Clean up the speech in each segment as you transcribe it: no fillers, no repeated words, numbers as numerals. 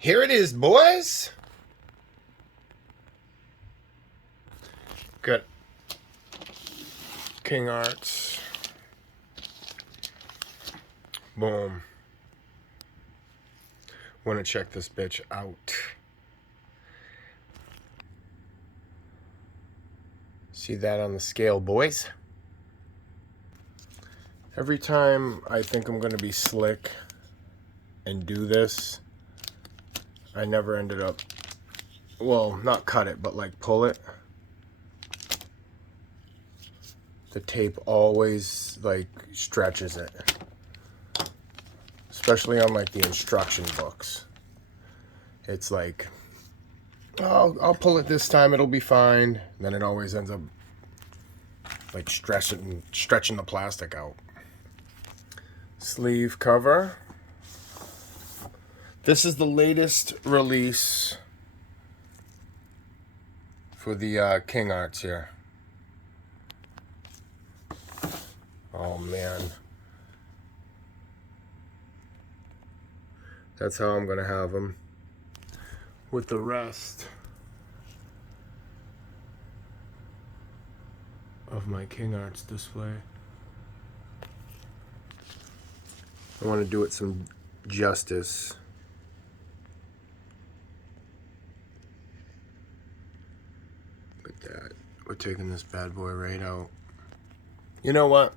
Here it is, boys. Got King Arts. Boom. Want to check this bitch out. See that on the scale, boys? Every time I think I'm going to be slick and do this, I never ended up, well, not cut it, but like pull it. The tape always like stretches it. Especially on like the instruction books. It's like, oh, I'll pull it this time, it'll be fine. And then it always ends up like stretching the plastic out. Sleeve cover. This is the latest release for the King Arts here. Oh man. That's how I'm gonna have them with the rest of my King Arts display. I want to do it some justice. Look at that. We're taking this bad boy right out. You know what?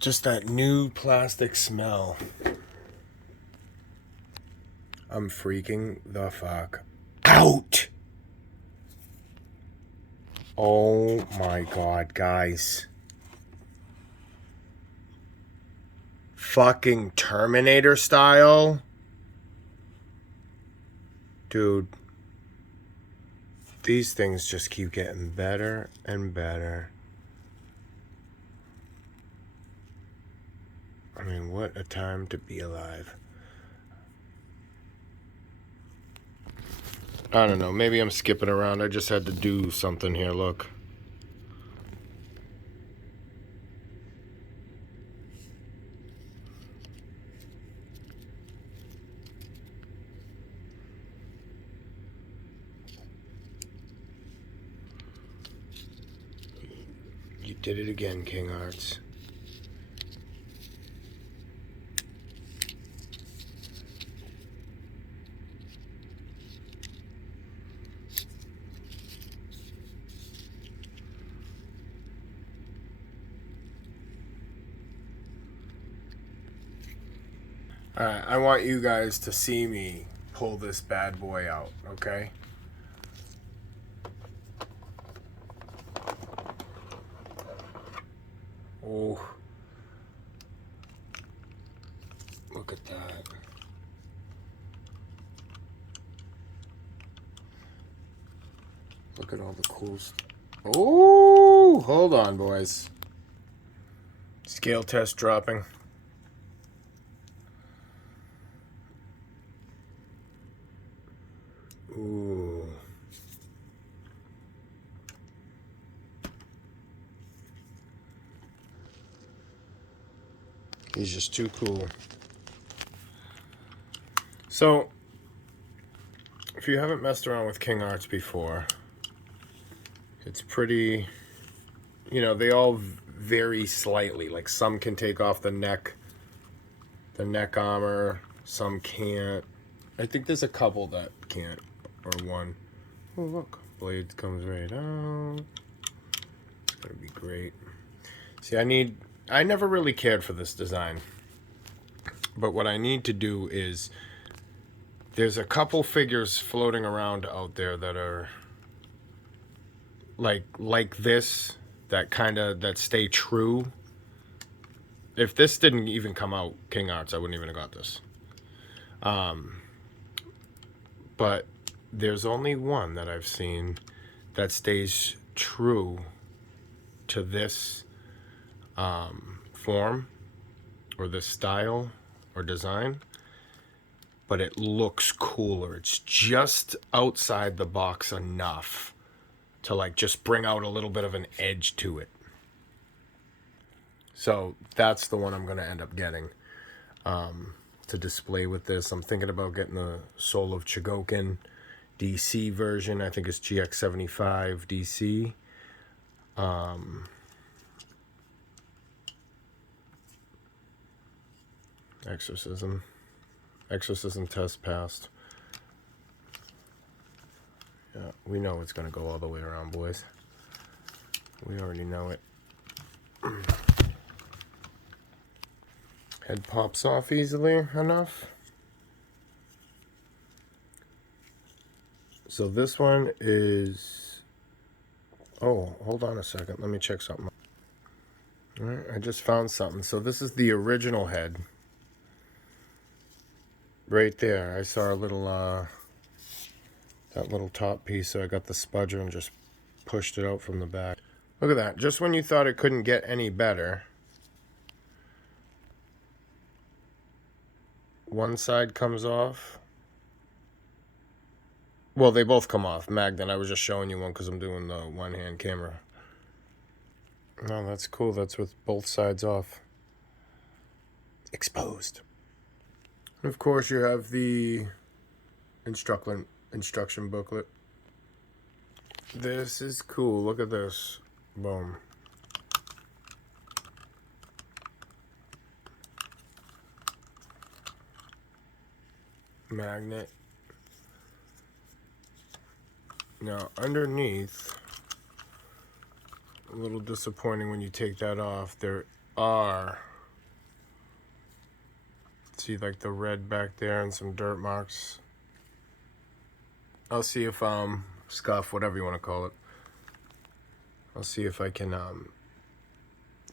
Just that new plastic smell. I'm freaking the fuck out. Oh my god, guys. Fucking Terminator style. Dude. These things just keep getting better and better. I mean, what a time to be alive. I don't know, maybe I'm skipping around. I just had to do something here, look. You did it again, King Arts. Alright, I want you guys to see me pull this bad boy out, okay? Oh. Look at that. Look at all the cool stuff. Oh, hold on, boys. Scale test dropping. Ooh. He's just too cool. So, if you haven't messed around with King Arts before, it's pretty, you know, they all vary slightly. Like some can take off the neck armor, some can't. I think there's a couple that can't. Or one. Oh look, blades comes right out. It's gonna be great. See, I never really cared for this design. But what I need to do is, there's a couple figures floating around out there that are like this, that stay true. If this didn't even come out, King Arts, I wouldn't even have got this. But there's only one that I've seen that stays true to this form or this style or design, but it looks cooler. It's just outside the box enough to like just bring out a little bit of an edge to it. So that's the one I'm going to end up getting. to display with this. I'm thinking about getting the Soul of Chogokin DC version. I think it's GX75 DC. Exorcism test passed. Yeah, we know it's going to go all the way around, boys. We already know it. Head pops off easily enough. So this one is... Oh, hold on a second. Let me check something. All right, I just found something. So this is the original head. Right there. I saw a little, that little top piece, so I got the spudger and just pushed it out from the back. Look at that. Just when you thought it couldn't get any better, one side comes off. Well, they both come off. Magnet, I was just showing you one because I'm doing the one-hand camera. No, that's cool. That's with both sides off. Exposed. And of course, you have the instruction booklet. This is cool. Look at this. Boom. Magnet. Now, underneath, a little disappointing when you take that off, there are, see like the red back there and some dirt marks. I'll see if, scuff, whatever you want to call it. I'll see if I can,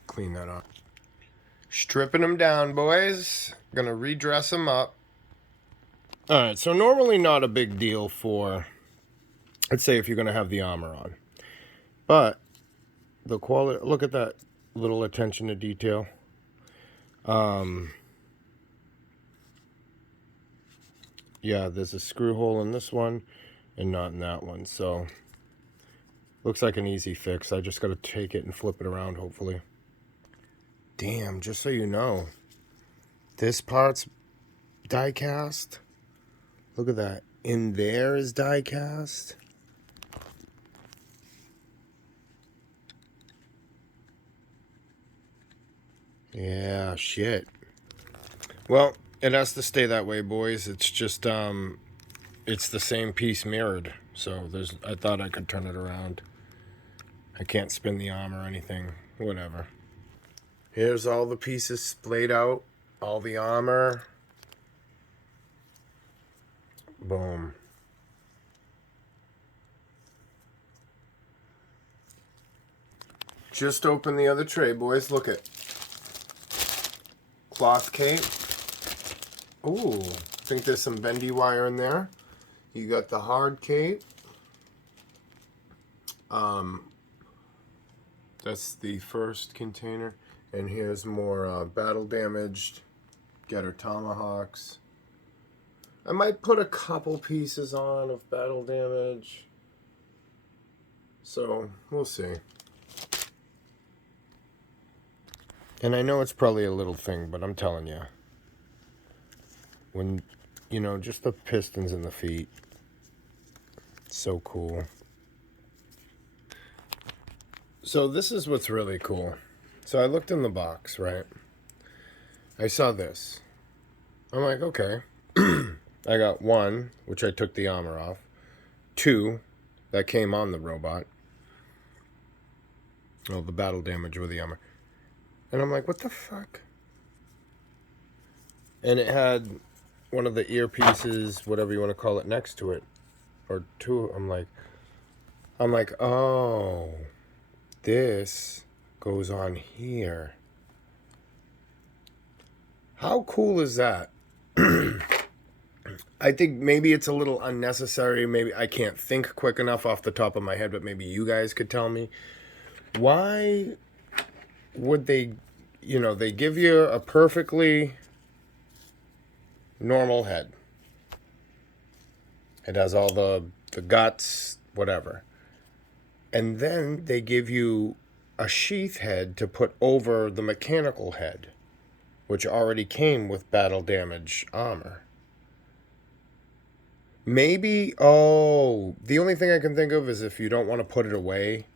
clean that up. Stripping them down, boys. Gonna redress them up. Alright, so normally not a big deal for, let's say if you're going to have the armor on. But the quality, look at that little attention to detail. Yeah, there's a screw hole in this one and not in that one. So looks like an easy fix. I just got to take it and flip it around, hopefully. Damn, just so you know, this part's die cast. Look at that. In there is die cast. Yeah, shit. Well, it has to stay that way, boys. It's just, it's the same piece mirrored. So I thought I could turn it around. I can't spin the arm or anything. Whatever. Here's all the pieces splayed out. All the armor. Boom. Just open the other tray, boys. Look at cloth cape. Ooh, I think there's some bendy wire in there. You got the hard cape. That's the first container. And here's more battle damaged Getter tomahawks. I might put a couple pieces on of battle damage. So, we'll see. And I know it's probably a little thing, but I'm telling you. When, you know, just the pistons in the feet. So cool. So this is what's really cool. So I looked in the box, right? I saw this. I'm like, okay. I got one, which I took the armor off. Two, that came on the robot. Oh, the battle damage with the armor. And I'm like, what the fuck? And it had one of the earpieces, whatever you want to call it, next to it. Or two. I'm like, oh, this goes on here. How cool is that? I think maybe it's a little unnecessary. Maybe I can't think quick enough off the top of my head, but maybe you guys could tell me. Why would they, you know, they give you a perfectly normal head. It has all the guts, whatever. And then they give you a sheath head to put over the mechanical head. which already came with battle damage armor. Maybe, oh, the only thing I can think of is if you don't want to put it away.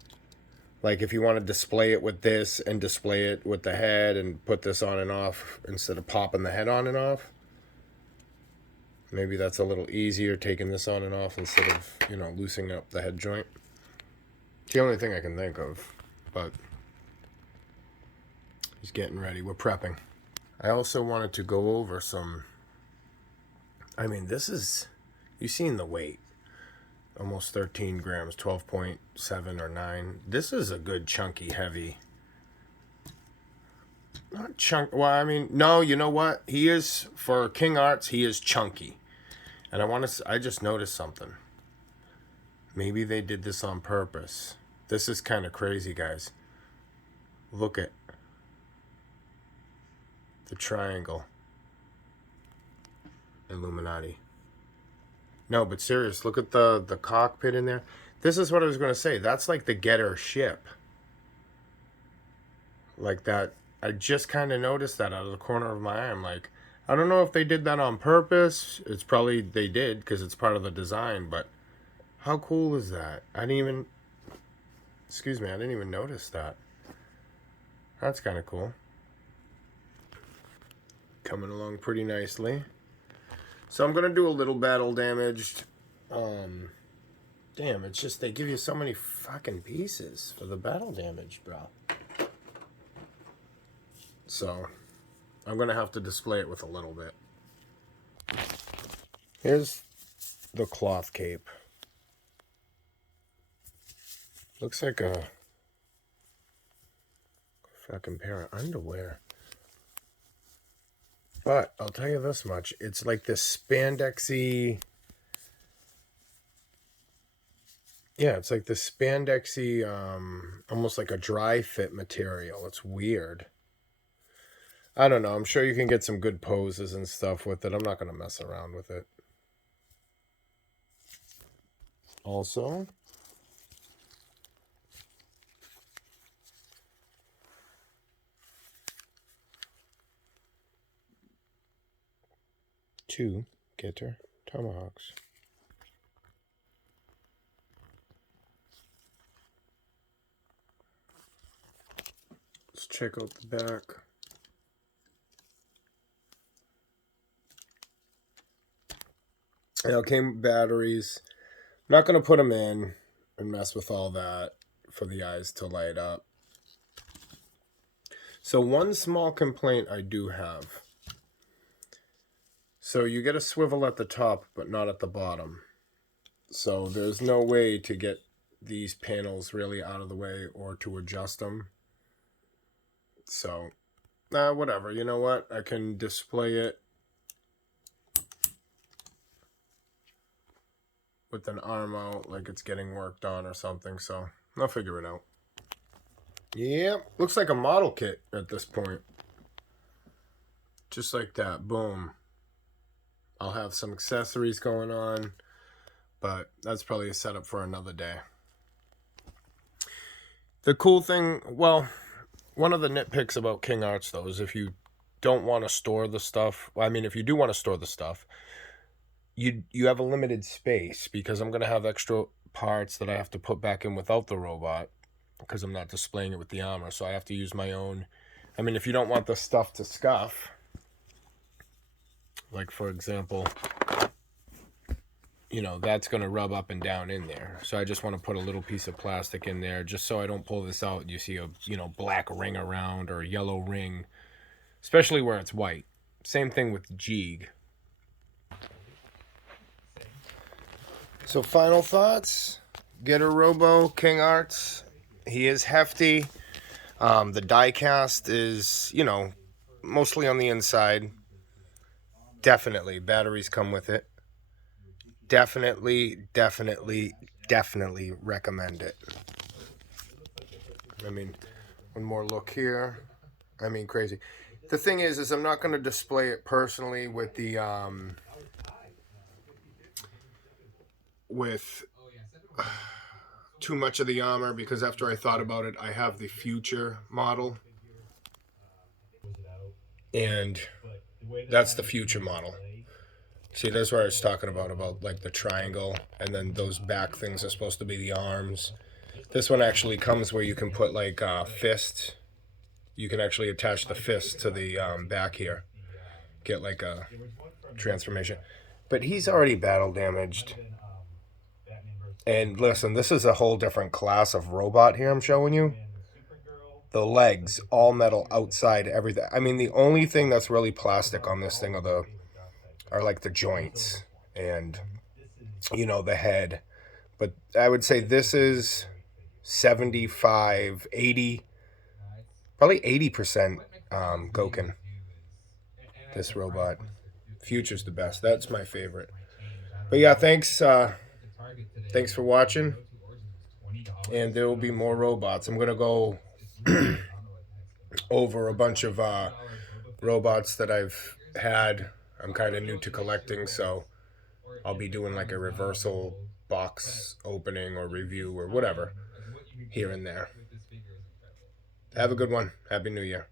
Like if you want to display it with this and display it with the head and put this on and off instead of popping the head on and off. Maybe that's a little easier, taking this on and off instead of, you know, loosening up the head joint. It's the only thing I can think of, but he's getting ready. We're prepping. I also wanted to go over some, I mean, this is, you've seen the weight. Almost 13 grams, 12.7 or 9. This is a good chunky, heavy. Not chunk. Well, I mean, no, you know what? He is, for King Arts, he is chunky. And I just noticed something. Maybe they did this on purpose. This is kind of crazy, guys. Look at the triangle. Illuminati. No, but serious, look at the cockpit in there. This is what I was going to say. That's like the Getter ship. Like that. I just kind of noticed that out of the corner of my eye. I'm like, I don't know if they did that on purpose. It's probably they did because it's part of the design. But how cool is that? I didn't even notice that. That's kind of cool. Coming along pretty nicely. So I'm going to do a little battle damaged. Damn, it's just they give you so many fucking pieces for the battle damage, bro. So I'm going to have to display it with a little bit. Here's the cloth cape. Looks like a fucking pair of underwear. But I'll tell you this much. It's like this spandexy... Yeah, it's like this spandexy, almost like a dry fit material. It's weird. I don't know. I'm sure you can get some good poses and stuff with it. I'm not going to mess around with it. Also, two Getter tomahawks. Let's check out the back. Now came batteries. I'm not going to put them in and mess with all that for the eyes to light up. So one small complaint I do have. So you get a swivel at the top, but not at the bottom. So there's no way to get these panels really out of the way or to adjust them. So, whatever. You know what? I can display it with an arm out like it's getting worked on or something. So, I'll figure it out. Yeah, looks like a model kit at this point. Just like that. Boom. I'll have some accessories going on, but that's probably a setup for another day. The cool thing, well, one of the nitpicks about King Arts, though, is if you don't want to store the stuff, well, I mean, if you do want to store the stuff, you have a limited space, because I'm going to have extra parts that I have to put back in without the robot, because I'm not displaying it with the armor, so I have to use my own. I mean, if you don't want the stuff to scuff, like, for example, you know, that's going to rub up and down in there. So I just want to put a little piece of plastic in there just so I don't pull this out. You see a, you know, black ring around or a yellow ring, especially where it's white. Same thing with Jeeg. So final thoughts. Getter Robo, King Arts. He is hefty. The die cast is, you know, mostly on the inside. Definitely. Batteries come with it. Definitely recommend it. I mean, one more look here. I mean, crazy. The thing is I'm not going to display it personally with the, with too much of the armor, because after I thought about it, I have the future model. And that's the future model. See, that's what I was talking about like the triangle, and then those back things are supposed to be the arms. This one actually comes where you can put like fist. You can actually attach the fist to the back here. Get like a transformation. But he's already battle damaged. And listen, this is a whole different class of robot here I'm showing you. The legs, all metal outside, everything. I mean, the only thing that's really plastic on this thing are like the joints and, you know, the head. But I would say this is 75, 80, probably 80% Goken, this robot. Future's the best. That's my favorite. But yeah, thanks for watching. And there will be more robots. I'm going to go over a bunch of robots that I've had. I'm kind of new to collecting, so I'll be doing like a reversal box opening or review or whatever here and there. Have a good one. Happy New Year.